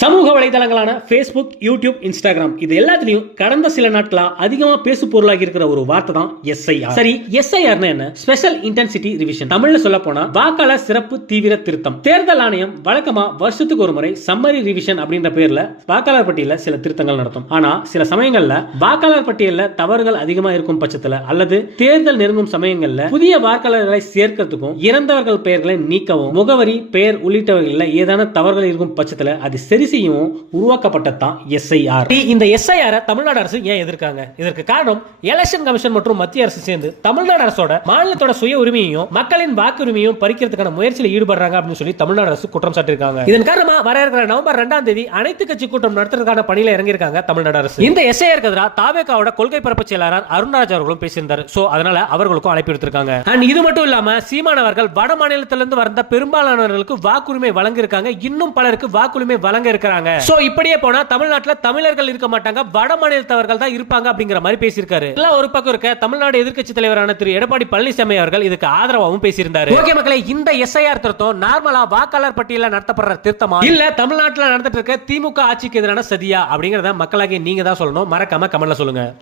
சமூக வலைதளங்களான Facebook, YouTube, Instagram இது எல்லாத்துலயும் கடந்த சில நாட்களா அதிகமா பேசு பொருளாகி இருக்கிற ஒரு வார்த்தை தான் SIR. சரி, SIR என்ன? Special intensity revision. தமிழ்ல சொல்ல போனா வாக்காளர் சிறப்பு தீவிர திருத்தம். தேர்தல் ஆணையம் வழக்கமா வருஷத்துக்கு ஒரு முறை சம்மரி ரிவிஷன் அப்படின்ற பேர்ல வாக்காளர் பட்டியல சில திருத்தங்கள் நடத்தும். ஆனா சில சமயங்கள்ல வாக்காளர் பட்டியல்ல தவறுகள் அதிகமா இருக்கும் பட்சத்துல அல்லது தேர்தல் நெருங்கும் சமயங்கள்ல புதிய வாக்காளர்களை சேர்க்கிறதுக்கும் இறந்தவர்கள் பெயர்களை நீக்கவும் முகவரி பெயர் உள்ளிட்டவர்கள் ஏதான தவறுகள் இருக்கும் பட்சத்துல அது சரி செய்யவும் உருவாக்கப்பட்டதான் SIR. இந்த SIR தமிழ்நாடு அரசு ஏன் எதிர்க்காங்க? இதற்கு காரணம் எலெக்ஷன் கமிஷன் மற்றும் மத்திய அரசு சேர்ந்து தமிழ்நாடு அரசோட மாநிலத்தோட சுய உரிமையையும் மக்களின் வாக்குரிமையும் பறிக்கிறதுக்கான முயற்சியில் ஈடுபடுறாங்க அப்படின்னு சொல்லி தமிழ்நாடு அரசு குற்றம் சாட்டியிருக்காங்க. இதன் காரணமா வர இருக்கிற நவம்பர் 2ஆம் தேதி அனைத்து கட்சி கூட்டம் நடத்துறதுக்கான பணியில இறங்கியிருக்காங்க தமிழ்நாடு அரசு. இந்த SIR எதிராக தாவேகாவோட கொள்கை பரப்பு செயலாளர் அருண்ராஜ் அவர்களும் பேசியிருந்தார். சோ அதனால அவர்களுக்கும் அழைப்பு எடுத்திருக்காங்க. இது மட்டும் இல்லாம சீமான் அவர்கள் வட மாநிலத்திலிருந்து வந்த பெரும்பாலானவர்களுக்கு வாக்குரிமை வழங்கியிருக்காங்க. இன்னும் பலருக்கு வாக்குரிமை வழங்க இருக்காங்க. சோ இப்படியே போனா தமிழ்நாட்டுல தமிழர்கள் இருக்க மாட்டாங்க, வட மாநிலத்தவர்கள் தான் இருப்பாங்க அப்படிங்கிற மாதிரி பேசியிருக்காரு. எல்லாம் ஒரு பக்கம் இருக்க தமிழ்நாடு எதிர்க்கட்சி தலைவரான திரு எடப்பாடி பழனிசாமி அவர்கள் இதுக்கு ஆதரவாகவும் பேசியிருந்தாரு. ஓகே மக்களே, இந்த SIR திருத்தம் நார்மலா வாக்காளர் பட்டியலில் நடத்தப்படுற திருத்தமா இல்ல தமிழ்நாட்டில் நடந்துட்டு இருக்க திமுக ஆட்சிக்கு எதிரான சதியா அப்படிங்கறத மக்களாகிய நீங்க தான் சொல்லணும். மறக்காம கமெண்ட்ல சொல்லுங்க.